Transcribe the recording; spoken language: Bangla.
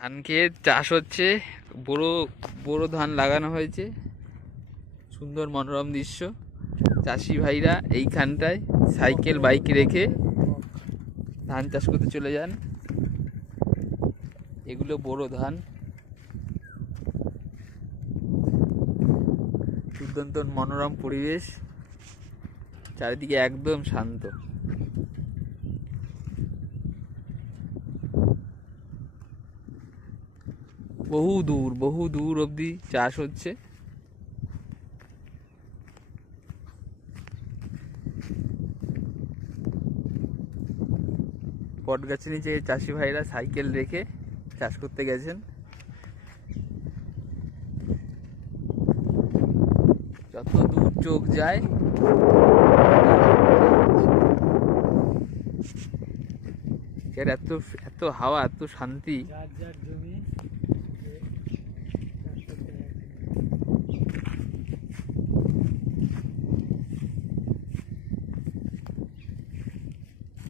ধান ক্ষেত চাষ হচ্ছে, বড় বড় ধান লাগানো হয়েছে। সুন্দর মনোরম দৃশ্য। চাষি ভাইরা এইখানটায় সাইকেল বাইক রেখে ধান চাষ করতে চলে যান। এগুলো বড় ধান। দুর্দান্ত মনোরম পরিবেশ, চারিদিকে একদম শান্ত। বহু দূর অবধি চাষ হচ্ছে। বট গাছের নিচে চাষি ভাইরা সাইকেল রেখে চাষ করতে গেছেন। যত দূর চোখ যায় এত এত হাওয়া, এত শান্তি।